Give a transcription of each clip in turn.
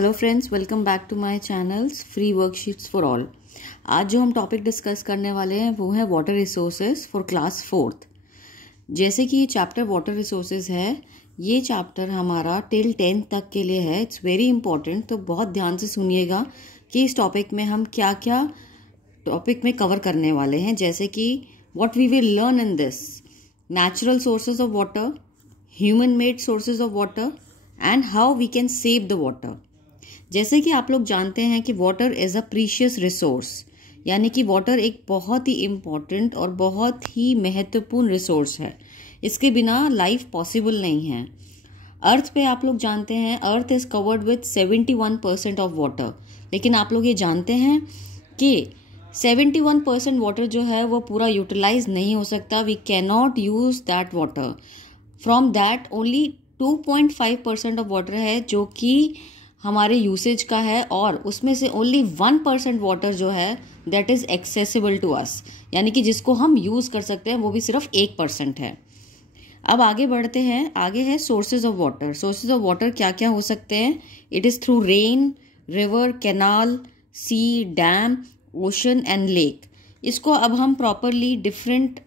Hello friends, welcome back to my channels free worksheets for all. आज जो हम topic discuss करने वाले हैं वो है water resources for class 4th। जैसे कि ये चैप्टर वाटर रिसोर्सेज है, ये चैप्टर हमारा टिल 10th तक के लिए है। इट्स वेरी इंपॉर्टेंट, तो बहुत ध्यान से सुनिएगा कि इस टॉपिक में हम क्या क्या टॉपिक में कवर करने वाले हैं। जैसे कि what we will learn in this, natural sources of water, human made sources of water and how we can save the water. जैसे कि आप लोग जानते हैं कि water is a precious resource, यानी कि वाटर एक बहुत ही इम्पॉर्टेंट और बहुत ही महत्वपूर्ण रिसोर्स है। इसके बिना लाइफ पॉसिबल नहीं है। अर्थ पे आप लोग जानते हैं earth is covered with 71% of water, लेकिन आप लोग ये जानते हैं कि 71% वाटर जो है वो पूरा यूटिलाइज नहीं हो सकता। We can not use that water. From that only 2.5% of water है जो कि हमारे यूसेज का है, और उसमें से ओनली 1% वाटर जो है that is accessible to us, यानी कि जिसको हम यूज कर सकते हैं, वो भी सिर्फ 1% है। अब आगे बढ़ते हैं। आगे है sources of water. Sources of water क्या क्या हो सकते हैं? It is through rain, river, canal, sea, dam, ocean and lake. इसको अब हम प्रॉपरली डिफरेंट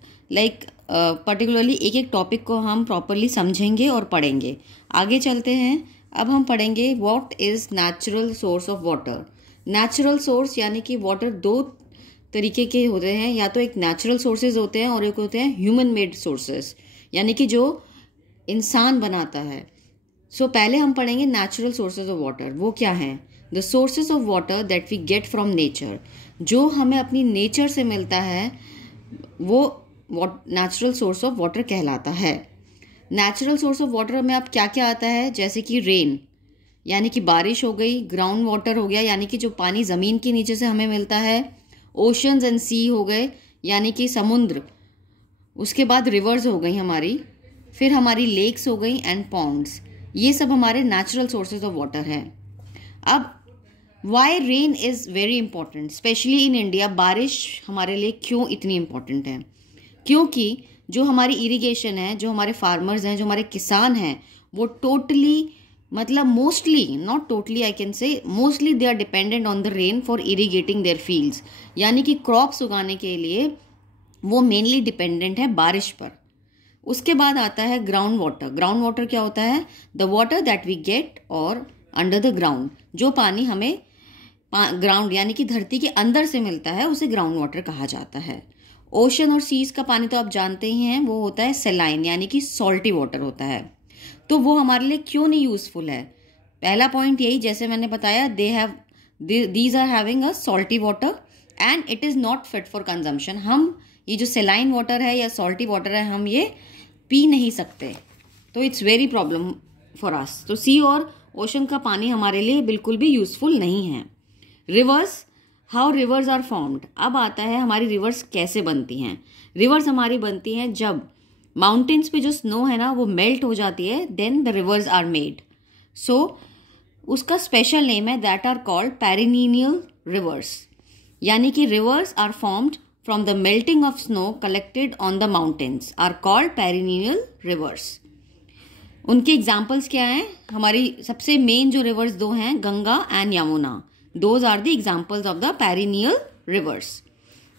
पर्टिकुलरली एक एक टॉपिक को हम प्रॉपरली समझेंगे और पढ़ेंगे। आगे चलते हैं। अब हम पढ़ेंगे what is natural source of water. Natural source यानी कि वाटर दो तरीके के होते हैं, या तो एक नेचुरल सोर्सेज होते हैं और एक होते हैं ह्यूमन मेड सोर्सेज, यानी कि जो इंसान बनाता है। सो पहले हम पढ़ेंगे नेचुरल सोर्सेज ऑफ वाटर। वो क्या हैं? The sources of water that we get from nature. जो हमें अपनी नेचर से मिलता है वो नेचुरल सोर्स ऑफ वाटर कहलाता है। नेचुरल सोर्स ऑफ वाटर में अब क्या क्या आता है? जैसे कि रेन यानी कि बारिश हो गई, ग्राउंड वाटर हो गया यानी कि जो पानी जमीन के नीचे से हमें मिलता है, ओशंस एंड सी हो गए यानी कि समुद्र, उसके बाद रिवर्स हो गई हमारी, फिर हमारी लेक्स हो गई एंड पॉन्ड्स। ये सब हमारे नेचुरल सोर्सेज ऑफ वाटर हैं। अब why rain is very important, specially in India. बारिश हमारे लिए क्यों इतनी इंपॉर्टेंट है? क्योंकि जो हमारी इरिगेशन है, जो हमारे फार्मर्स हैं, जो हमारे किसान हैं, वो totally mostly, not totally I can say, mostly they are dependent on the rain for irrigating their fields, यानी कि क्रॉप्स उगाने के लिए वो मेनली डिपेंडेंट है बारिश पर। उसके बाद आता है ग्राउंड वाटर। ग्राउंड वाटर क्या होता है? The water that we get और अंडर द ग्राउंड। जो पानी हमें ग्राउंड यानी कि धरती के अंदर से मिलता है उसे ग्राउंड वाटर कहा जाता है। ओशन और सीज का पानी तो आप जानते ही हैं, वो होता है सेलाइन यानी कि सॉल्टी वाटर होता है। तो वो हमारे लिए क्यों नहीं यूजफुल है? पहला पॉइंट यही, जैसे मैंने बताया, these are having a salty water and it is not fit for consumption. हम ये जो सेलाइन वाटर है या सॉल्टी वाटर है, हम ये पी नहीं सकते, तो it's very problem for us. तो सी और ओशन का पानी हमारे लिए बिल्कुल भी यूजफुल नहीं है। Rivers, how rivers are formed. अब आता है हमारी रिवर्स कैसे बनती हैं। रिवर्स हमारी बनती हैं जब माउंटेन्स पे जो स्नो है ना वो मेल्ट हो जाती है, then the rivers are made. So उसका स्पेशल नेम है, that are called perennial rivers, यानी कि rivers are formed from the melting of snow collected on the mountains are called perennial rivers. उनके एग्जाम्पल्स क्या हैं? हमारी सबसे मेन जो रिवर्स दो हैं, Ganga and Yamuna, those are the examples of the perennial rivers.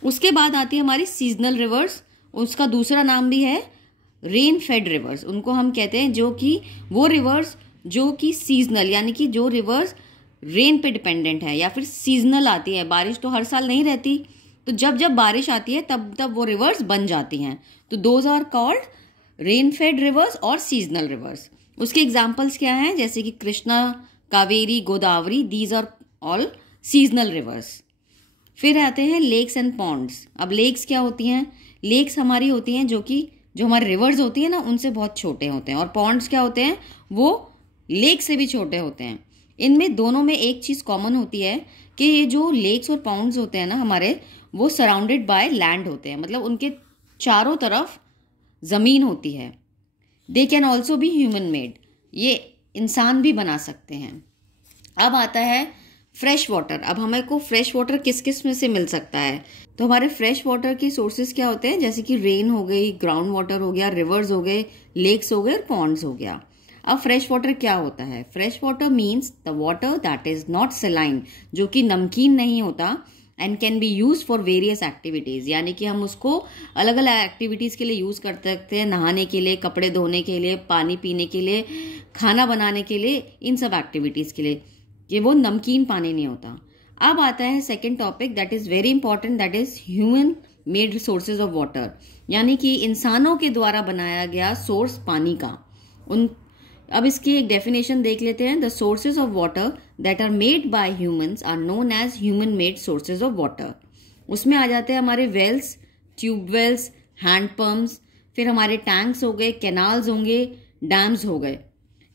उसके बाद आती है हमारी सीजनल रिवर्स। उसका दूसरा नाम भी है रेन फेड रिवर्स। उनको हम कहते हैं जो कि वो रिवर्स जो कि सीजनल, यानी कि जो रिवर्स रेन पे डिपेंडेंट है या फिर सीजनल आती है। बारिश तो हर साल नहीं रहती, तो जब जब बारिश आती है तब तब वो रिवर्स बन जाती हैं। तो those are called rain fed rivers और सीजनल रिवर्स। उसके एग्जाम्पल्स क्या हैं? जैसे कि Krishna, Kaveri, Godavari, these are all seasonal rivers. फिर आते हैं लेक्स एंड पॉन्ड्स। अब लेक्स क्या होती हैं? लेक्स हमारी होती हैं जो हमारे रिवर्स होती है ना, उनसे बहुत छोटे होते हैं, और पॉन्ड्स क्या होते हैं? वो लेक से भी छोटे होते हैं। इनमें दोनों में एक चीज कॉमन होती है कि ये जो लेक्स और पॉन्ड्स होते हैं ना हमारे, वो सराउंडेड बाय लैंड होते हैं, मतलब उनके चारों तरफ जमीन होती है। They can also be human made, ये इंसान भी बना सकते हैं। अब आता है फ्रेश वाटर। अब हमें को फ्रेश वाटर किस किस में से मिल सकता है? तो हमारे फ्रेश वाटर के सोर्सेज क्या होते हैं? जैसे कि रेन हो गई, ग्राउंड वाटर हो गया, रिवर्स हो गए, लेक्स हो गए और पॉन्ड्स हो गया। अब फ्रेश वाटर क्या होता है? Fresh water means the water that is not सेलाइन, जो कि नमकीन नहीं होता, and can be use for various activities, यानी कि हम उसको अलग अलग एक्टिविटीज के लिए यूज कर सकते हैं, नहाने के लिए, कपड़े धोने के लिए, पानी पीने के लिए, खाना बनाने के लिए, इन सब एक्टिविटीज के लिए, कि वो नमकीन पानी नहीं होता। अब आता है second topic that is very important, that is human made sources of water, यानी कि इंसानों के द्वारा बनाया गया सोर्स पानी का। अब इसकी एक डेफिनेशन देख लेते हैं। The sources of water that are made by humans are known as human made sources of water. उसमें आ जाते हैं हमारे वेल्स, ट्यूबवेल्स, हैंड पंप्स, फिर हमारे टैंक्स हो गए, कैनाल्स होंगे, डैम्स हो गए।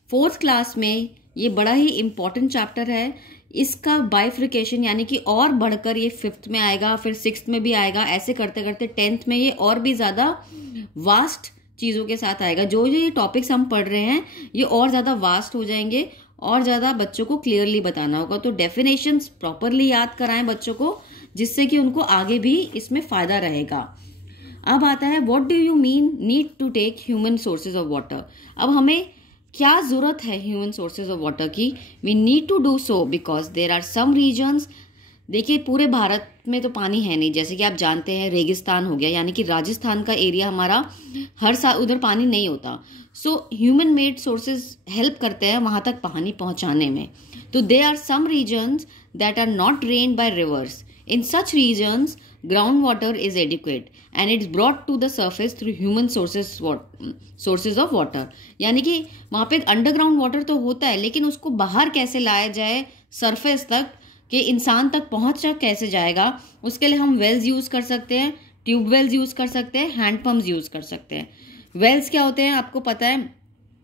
फोर्थ क्लास में ये बड़ा ही इंपॉर्टेंट चैप्टर है, इसका बाइफ्रिकेशन यानी कि और बढ़कर ये 5th में आएगा, फिर 6th में भी आएगा, ऐसे करते करते 10th में ये और भी ज्यादा वास्ट चीजों के साथ आएगा। जो ये टॉपिक्स हम पढ़ रहे हैं ये और ज्यादा वास्ट हो जाएंगे, और ज्यादा बच्चों को क्लियरली बताना होगा। तो डेफिनेशंस प्रॉपरली याद कराएं बच्चों को, जिससे कि उनको आगे भी इसमें फायदा रहेगा। अब आता है what do you mean need to take human sources of water. अब हमें क्या जरूरत है ह्यूमन सोर्सेज ऑफ वाटर की? We need to do so because there are some regions. देखिए पूरे भारत में तो पानी है नहीं, जैसे कि आप जानते हैं रेगिस्तान हो गया, यानी कि राजस्थान का एरिया हमारा, हर साल उधर पानी नहीं होता। So human made sources help करते हैं वहां तक पानी पहुंचाने में। तो they are some regions that are not drained by rivers. In such regions ground water is adequate and it's brought to the surface through human sources of water. यानी कि वहां पे अंडरग्राउंड वाटर तो होता है, लेकिन उसको बाहर कैसे लाया जाए सरफेस तक, कि इंसान तक पहुंच कैसे जाएगा, उसके लिए हम वेल्स यूज कर सकते हैं, ट्यूबवेल्स यूज कर सकते हैं, हैंड पंप्स यूज कर सकते हैं। वेल्स क्या होते हैं आपको पता है?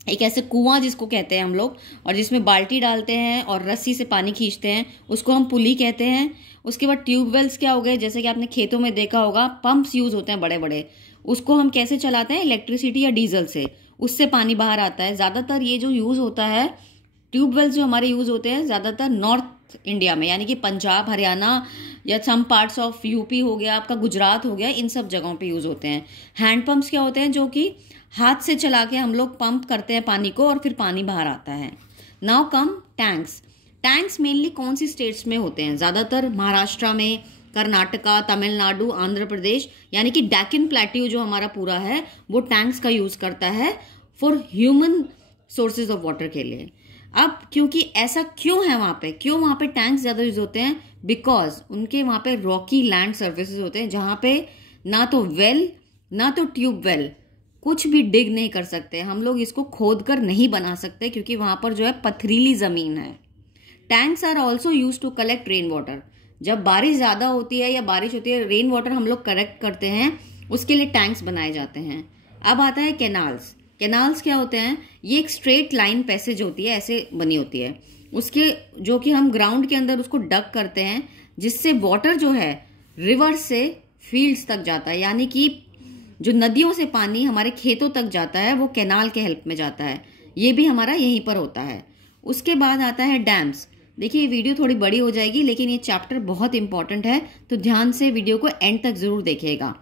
एक ऐसे कुआं जिसको कहते हैं हम लोग, और जिसमें बाल्टी डालते हैं और रस्सी से पानी खींचते हैं, उसको हम पुली कहते हैं। उसके बाद ट्यूबवेल्स क्या हो गए, जैसे कि आपने खेतों में देखा होगा पंप्स यूज होते हैं बड़े बड़े, उसको हम कैसे चलाते हैं? इलेक्ट्रिसिटी या डीजल से, उससे पानी बाहर आता है। ज्यादातर ये जो यूज होता है ट्यूबवेल्स जो हमारे यूज होते हैं ज्यादातर नॉर्थ इंडिया में, यानी कि पंजाब, हरियाणा या सम पार्ट्स ऑफ यूपी हो गया, आपका गुजरात हो गया, इन सब जगहों पे यूज होते हैं। हैंड पंप्स क्या होते हैं? जो कि हाथ से चला के हम लोग पंप करते हैं पानी को और फिर पानी बाहर आता है। Now come tanks. Tanks mainly कौन सी स्टेट्स में होते हैं? ज्यादातर महाराष्ट्र में, कर्नाटका, तमिलनाडु, आंध्र प्रदेश, यानी कि डेक्कन प्लेट्यू जो हमारा पूरा है वो टैंक्स का यूज करता है for human sources of water के लिए। अब क्योंकि ऐसा क्यों है वहां पे टैंक्स ज्यादा यूज होते हैं? बिकॉज उनके वहां पे रॉकी लैंड सर्फेसेस होते हैं, जहां पे ना तो वेल ना तो ट्यूबवेल कुछ भी डिग नहीं कर सकते, हम लोग इसको खोद कर नहीं बना सकते, क्योंकि वहां पर जो है पथरीली जमीन है। Tanks are also use to collect rain water. जब बारिश ज्यादा होती है या बारिश होती है, रेन वाटर हम लोग कलेक्ट करते हैं, उसके लिए टैंक्स बनाए जाते हैं। अब आता है कैनाल्स। कैनाल्स क्या होते हैं? ये एक स्ट्रेट लाइन पैसेज होती है, ऐसे बनी होती है, उसके जो कि हम ग्राउंड के अंदर उसको डग करते हैं, जिससे वाटर जो है रिवर से फील्ड्स तक जाता है, यानी कि जो नदियों से पानी हमारे खेतों तक जाता है वो कैनाल के हेल्प में जाता है। ये भी हमारा यहीं पर होता है। उसके बाद आता है डैम्स। देखिए ये वीडियो थोड़ी बड़ी हो जाएगी, लेकिन ये चैप्टर बहुत इंपॉर्टेंट है, तो ध्यान से वीडियो को एंड तक जरूर देखिएगा।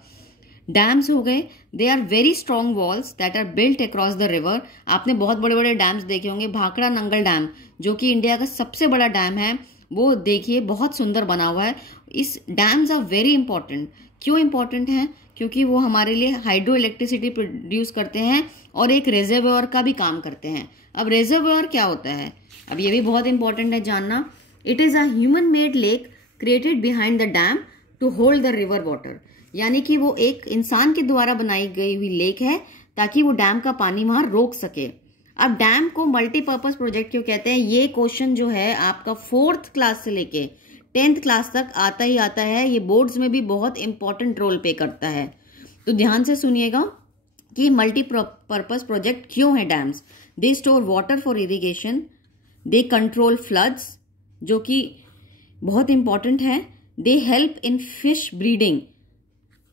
डैम्स हो गए, they are very strong walls that are built across the river. आपने बहुत बड़े बड़े डैम्स देखे होंगे। भाखड़ा नंगल डैम जो कि इंडिया का सबसे बड़ा डैम है, वो देखिए बहुत सुंदर बना हुआ है। इस डैम्स आर वेरी इंपॉर्टेंट। क्यों इंपॉर्टेंट है? क्योंकि वो हमारे लिए हाइड्रो इलेक्ट्रिसिटी प्रोड्यूस करते हैं और एक रिजर्वोयर का भी काम करते हैं। अब रिजर्वोयर क्या होता है? अब ये भी बहुत इंपॉर्टेंट है जानना। It is a human made lake created behind the dam to hold the river water. यानी कि वो एक इंसान के द्वारा बनाई गई हुई लेक है, ताकि वो डैम का पानी वहां रोक सके। अब डैम को मल्टीपर्पज प्रोजेक्ट क्यों कहते हैं? ये क्वेश्चन जो है आपका 4th क्लास से लेके 10th क्लास तक आता ही आता है। ये बोर्ड्स में भी बहुत इंपॉर्टेंट रोल प्ले करता है, तो ध्यान से सुनिएगा कि मल्टीपर्पज प्रोजेक्ट क्यों है dams. They store water for irrigation, they control floods, जो कि बहुत इंपॉर्टेंट है। They help in fish breeding,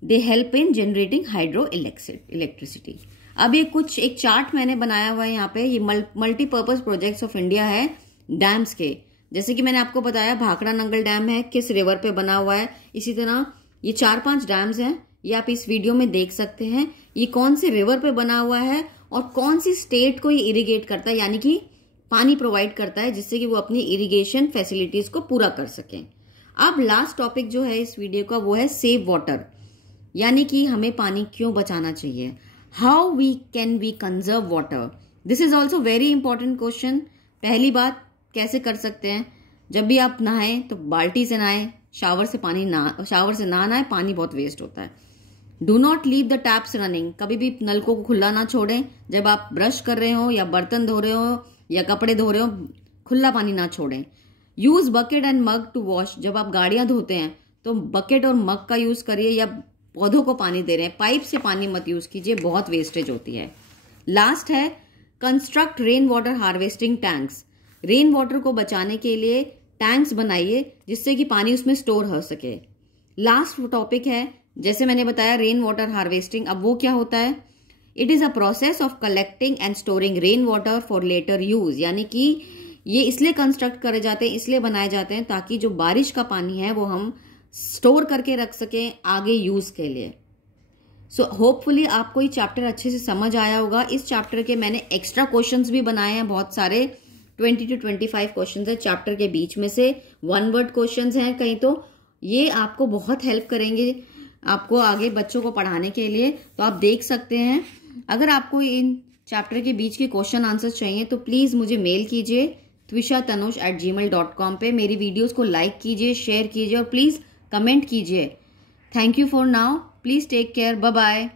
they help in generating hydro electricity. अब ये कुछ एक चार्ट मैंने बनाया हुआ है यहाँ पे। ये मल्टीपर्पज प्रोजेक्ट्स ऑफ इंडिया है डैम्स के। जैसे कि मैंने आपको बताया भाखड़ा नंगल डैम है, किस रिवर पे बना हुआ है। इसी तरह ये 4-5 डैम्स हैं, ये आप इस वीडियो में देख सकते हैं। ये कौन से रिवर पे बना हुआ है और कौन सी स्टेट को ये इरिगेट करता है, यानी कि पानी प्रोवाइड करता है जिससे कि वो अपनी इरिगेशन फैसिलिटीज को पूरा कर सकें। अब लास्ट टॉपिक जो है इस वीडियो का वो है सेव वाटर, यानी कि हमें पानी क्यों बचाना चाहिए, how we can we conserve water. This is also very important question. पहली बात, कैसे कर सकते हैं, जब भी आप नहाएं तो बाल्टी से नहाएं, शावर से ना नहाएं, पानी बहुत वेस्ट होता है। Do not leave the taps running, कभी भी नलकों को खुला ना छोड़ें। जब आप ब्रश कर रहे हो या बर्तन धो रहे हो या कपड़े धो रहे हो, खुला पानी ना छोड़ें। Use bucket and mug to wash, जब आप गाड़ियां धोते हैं तो बकेट और मग का यूज करिए, या पौधों को पानी दे रहे हैं पाइप से पानी मत यूज कीजिए, बहुत वेस्टेज होती है। लास्ट है construct rain water harvesting tanks, rain water को बचाने के लिए टैंक्स बनाइए जिससे कि पानी उसमें स्टोर हो सके। लास्ट टॉपिक है, जैसे मैंने बताया, रेन वाटर हार्वेस्टिंग। अब वो क्या होता है, it is a process of collecting and storing rain water for later use, यानी कि ये इसलिए कंस्ट्रक्ट करे जाते हैं, इसलिए बनाए जाते हैं ताकि जो बारिश का पानी है वो हम स्टोर करके रख सकें आगे यूज के लिए। सो होपफुली आपको ये चैप्टर अच्छे से समझ आया होगा। इस चैप्टर के मैंने एक्स्ट्रा क्वेश्चंस भी बनाए हैं, बहुत सारे 20 to 25 क्वेश्चंस है चैप्टर के बीच में से, 1 वर्ड क्वेश्चंस हैं कहीं, तो ये आपको बहुत हेल्प करेंगे आपको आगे बच्चों को पढ़ाने के लिए। तो आप देख सकते हैं, अगर आपको इन चैप्टर के बीच के क्वेश्चन आंसर चाहिए तो प्लीज मुझे मेल कीजिए twisha.tanush@gmail.com पे। मेरी वीडियोस को लाइक कीजिए, शेयर कीजिए और प्लीज कमेंट कीजिए। Thank you for now, please take care, bye bye.